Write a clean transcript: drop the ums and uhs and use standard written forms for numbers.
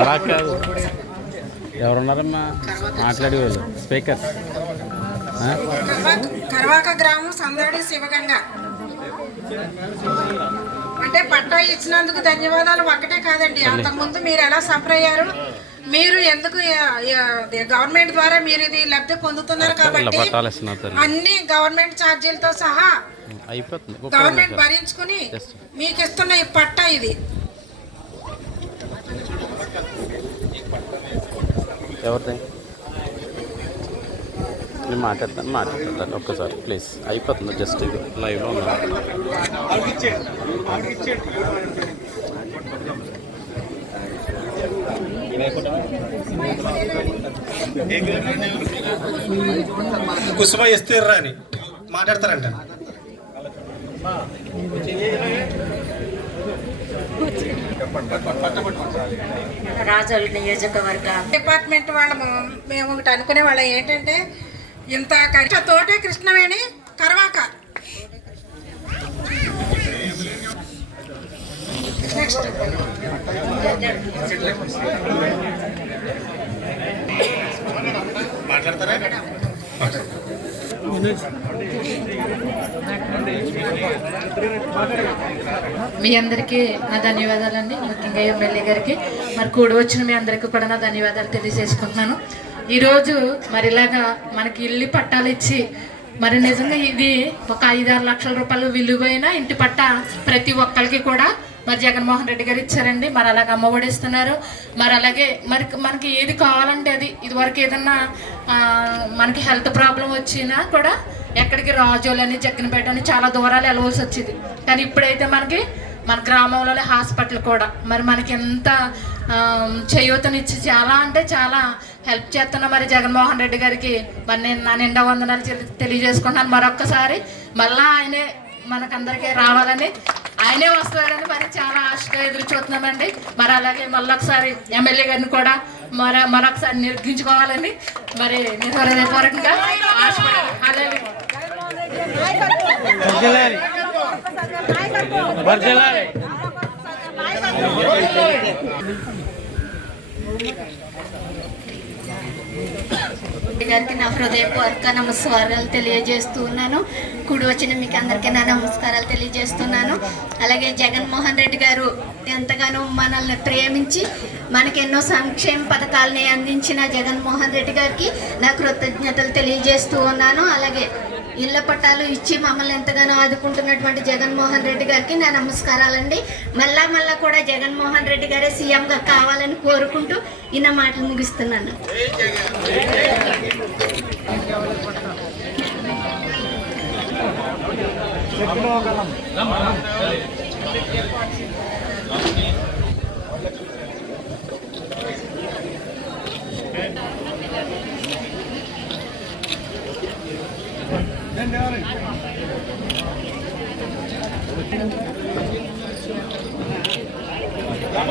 అలా కాదు, ఎవరున్నారమ్మా మాట్లాడేవాళ్ళు? స్పీకర్ కర్వాక గ్రామం సందడి శివగంగ. అంటే పట్టా ఇచ్చినందుకు ధన్యవాదాలు ఒకటే కాదండి, అంతకుముందు మీరు ఎలా సఫర్ అయ్యారు, మీరు ఎందుకు గవర్నమెంట్ ద్వారా మీరు ఇది లబ్ధి పొందుతున్నారు కాబట్టి అన్ని గవర్నమెంట్ ఛార్జీలతో సహా గవర్నమెంట్ భరించుకుని మీకు ఇస్తున్న ఈ పట్టా ఇది. ఎవరిది? నేను మాట్లాడతాను ఒక్కసారి ప్లీజ్. అయిపోతుంది, జస్ట్ ఇది లైవ్లో ఉన్నాను. కుసుమ ఇస్తారా అని మాట్లాడతారంట. రాజోలు నియోజకవర్గ డిపార్ట్మెంట్ వాళ్ళము మేము ఒకటి అనుకునే వాళ్ళం ఏంటంటే, ఇంత తోటే కృష్ణవేణి కర్వాక. నెక్స్ట్ మాట్లాడతారా? మీ అందరికీ నా ధన్యవాదాలండి, ముఖ్యంగా ఎమ్మెల్యే గారికి. మరి కూడి వచ్చిన మీ అందరికీ కూడా నా ధన్యవాదాలు తెలియజేసుకుంటున్నాను. ఈరోజు మరి ఇలాగా మనకి ఇల్లు పట్టాలు ఇచ్చి, మరి నిజంగా ఇది ఒక 5-6 లక్షల రూపాయలు విలువైన ఇంటి పట్ట ప్రతి ఒక్కరికి కూడా మరి జగన్మోహన్ రెడ్డి గారు ఇచ్చారండి. మరి అలాగే అమ్మఒడి ఇస్తున్నారు. మరి అలాగే మనకి ఏది కావాలంటే అది, ఇదివరకు ఏదన్నా మనకి హెల్త్ ప్రాబ్లం వచ్చినా కూడా ఎక్కడికి రాజోలని జగ్గనపేట అని చాలా దూరాలు వెళ్ళవలసి వచ్చేది. కానీ ఇప్పుడైతే మనకి మన గ్రామంలోనే హాస్పిటల్ కూడా మరి మనకి ఎంత చేయూతనిచ్చి చాలా అంటే చాలా హెల్ప్ చేస్తున్నా మరి జగన్మోహన్ రెడ్డి గారికి మరి నేను నా నిండా వందనాలు తెలియజేసుకుంటున్నాను. మరొక్కసారి మళ్ళీ ఆయనే మనకందరికీ రావాలని, ఆయనే వస్తారని మరి చాలా ఆశగా ఎదురు చూస్తున్నామండి. మరి అలాగే మళ్ళొకసారి ఎమ్మెల్యే గారిని కూడా మరొకసారి నిర్గించుకోవాలని మరి నేను హృదయపూర్వకంగా ఆశపడాలి. గారికి నా హృదయపూర్వక నమస్కారాలు తెలియజేస్తూ ఉన్నాను. కూడి వచ్చిన మీకు అందరికీ నా నమస్కారాలు తెలియజేస్తున్నాను. అలాగే జగన్మోహన్ రెడ్డి గారు ఎంతగానో మనల్ని ప్రేమించి మనకెన్నో సంక్షేమ పథకాలని అందించిన జగన్మోహన్ రెడ్డి గారికి నా కృతజ్ఞతలు తెలియజేస్తూ ఉన్నాను. అలాగే ఇళ్ల పట్టాలు ఇచ్చి మమ్మల్ని ఎంతగానో ఆదుకుంటున్నటువంటి జగన్మోహన్ రెడ్డి గారికి నా నమస్కారాలండి. మళ్ళా కూడా జగన్మోహన్ రెడ్డి గారే సీఎంగా కావాలని కోరుకుంటూ ఈ నా మాటలు ముగిస్తున్నాను.